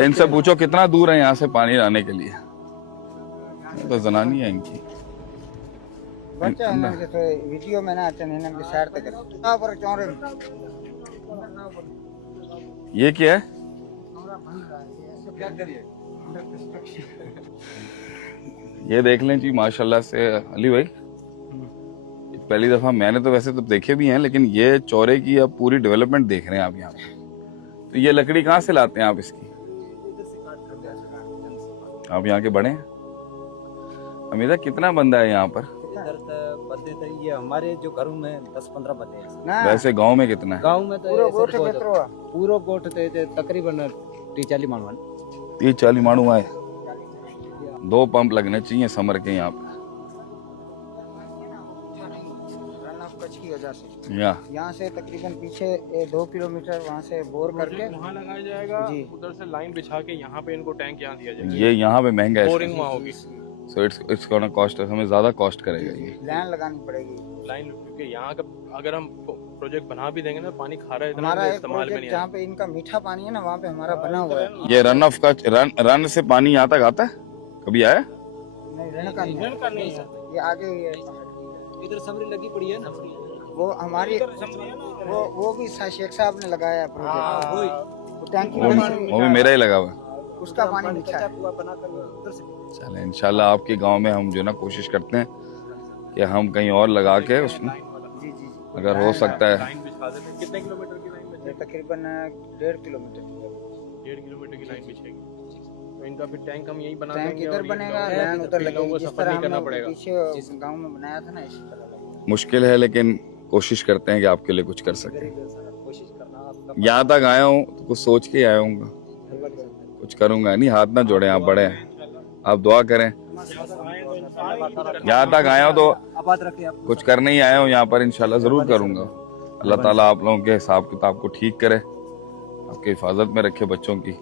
इनसे पूछो कितना दूर है यहाँ से पानी लाने के लिए, तो जनानी है इनकी। वीडियो में ना ये क्या है? ये देख लें जी माशाल्लाह से अली भाई, पहली दफा मैंने तो वैसे तो देखे भी हैं, लेकिन ये चौरे की अब पूरी डेवलपमेंट देख रहे हैं आप यहाँ पे। तो ये लकड़ी कहाँ से लाते हैं आप इसकी? आप यहाँ के बड़े हैं? अमीदा कितना बंदा है यहाँ पर? इधर बंदे थे ये हमारे जो घरों में 10-15 बंदे हैं। वैसे गांव में कितना है? गांव में तो पूरा गोठ थे तकरीबन 30-40 मानवन 30-40 मानू आए। 2 पंप लगने चाहिए समर के यहाँ पे। की वजह से यहाँ से तकरीबन पीछे 2 किलोमीटर वहाँ से बोर करके वहाँ लगाया जाएगा, उधर से लाइन बिछा के यहाँ पे इनको टैंक यहाँ दिया जाएगा। ये यहाँ पे महंगा है, बोरिंग वहाँ होगी। सो इट्स गोना कॉस्ट, हमें ज्यादा कॉस्ट करेगा ये। लाइन लगानी पड़ेगी लाइन, क्योंकि यहाँ का अगर हम प्रोजेक्ट बना भी देंगे ना, पानी खारा है हमारा इस्तेमाल में नहीं, जहाँ पे इनका मीठा पानी है ना वहाँ पे हमारा बना हुआ है। ये रन ऑफ का रन से पानी यहाँ तक आता है? कभी आया? नहीं, रन का नहीं है, ये आगे ही है। इधर समरी लगी पड़ी है ना, वो हमारी वो भी शेख साहब ने लगाया प्रोजेक्ट, वो भी मेरा ही लगा हुआ, उसका पानी मीठा है। चले इंशाल्लाह आपके गांव में हम जो ना कोशिश करते हैं कि हम कहीं और लगा के उसमें अगर हो सकता है। कितने किलोमीटर की लाइन बचेगी? तकरीबन 1.5 किलोमीटर 1.5 किलोमीटर की लाइन बिछेगी। तो इनका फिर टैंक हम यही बना टैंक देंगे, इधर बनेगा, लाइन उधर लगेगी। जिस तरह हमने पीछे गांव में बनाया था ना, इसी तरह लगेगा। मुश्किल है लेकिन कोशिश करते हैं कि आपके लिए कुछ कर सकें। यहाँ तक आया हूँ तो कुछ सोच के आया हूँ, कुछ करूंगा नहीं। हाथ ना जोड़े, आप बड़े हैं, आप दुआ करें। यहाँ तक आया हूँ तो कुछ करने ही आया हूँ यहाँ पर, इंशाल्लाह जरूर करूंगा। अल्लाह ताला आप लोगों के हिसाब किताब को ठीक करे, आपकी हिफाजत में रखे, बच्चों की।